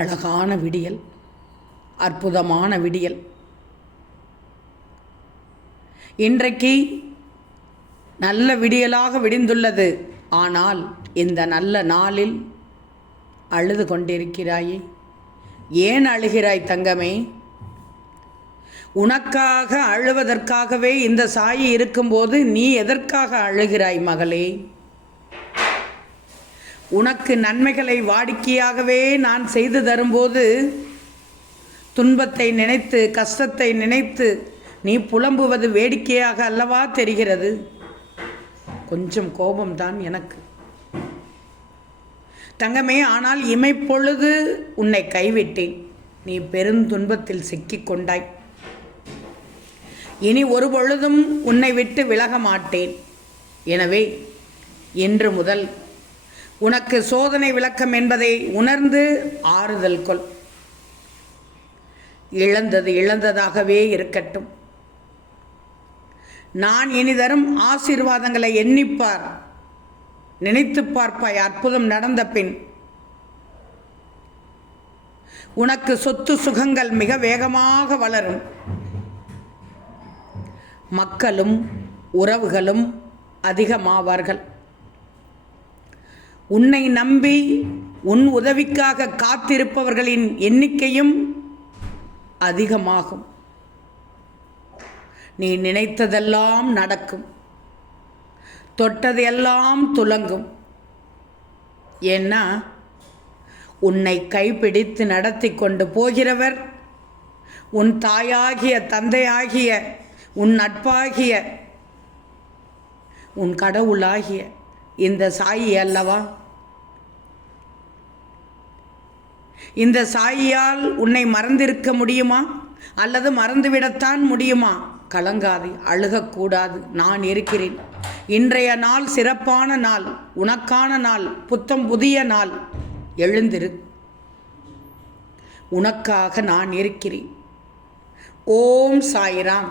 அழகான விடியல், அற்புதமான விடியல். இன்றைக்கு நல்ல விடியலாக விடிந்துள்ளது. ஆனால் இந்த நல்ல நாளில் அழுது கொண்டிருக்கிறாயே? ஏன் அழுகிறாய் தங்கமே? உனக்காக அழுவதற்காகவே இந்த சாயி இருக்கும்போது நீ எதற்காக அழுகிறாய் மகளே? உனக்கு நன்மைகளை வாடிக்கையாகவே நான் செய்து தரும்போது துன்பத்தை நினைத்து, கஷ்டத்தை நினைத்து நீ புலம்புவது வேடிக்கையாக அல்லவா தெரிகிறது? கொஞ்சம் கோபம்தான் எனக்கு தங்கமே. ஆனால் இமைப்பொழுது உன்னை கைவிட்டேன். நீ பெருந்துன்பத்தில் சிக்கிக் கொண்டாய். இனி ஒரு பொழுதும் உன்னை விட்டு விலக மாட்டேன். எனவே இன்று முதல் உனக்கு சோதனை விளக்கம் என்பதை உணர்ந்து ஆறுதல் கொள். இழந்தது இழந்ததாகவே இருக்கட்டும். நான் இனி தரும் ஆசீர்வாதங்களை எண்ணிப்பார், நினைத்து பார்ப்பாய். அற்புதம் நடந்த பின் உனக்கு சொத்து சுகங்கள் மிக வேகமாக வளரும். மக்களும் உறவுகளும் அதிகமாவார்கள். உன்னை நம்பி உன் உதவிக்காக காத்திருப்பவர்களின் எண்ணிக்கையும் அதிகமாகும். நீ நினைத்ததெல்லாம் நடக்கும், தொட்டதெல்லாம் துலங்கும். ஏன்னா உன்னை கைப்பிடித்து நடத்தி கொண்டு போகிறவர் உன் தாயாகிய, தந்தையாகிய, உன் நட்பாகிய, உன் கடவுளாகிய இந்த சாயி அல்லவா? இந்த சாயியால் உன்னை மறந்திருக்க முடியுமா? அல்லது மறந்துவிடத்தான் முடியுமா? கலங்காதே, அழுகக்கூடாது. நான் இருக்கிறேன். இன்றைய நாள் சிறப்பான நாள், உனக்கான நாள், புத்தம் புதிய நாள். எழுந்திரு, உனக்காக நான் இருக்கிறேன். ஓம் சாய்ராம்.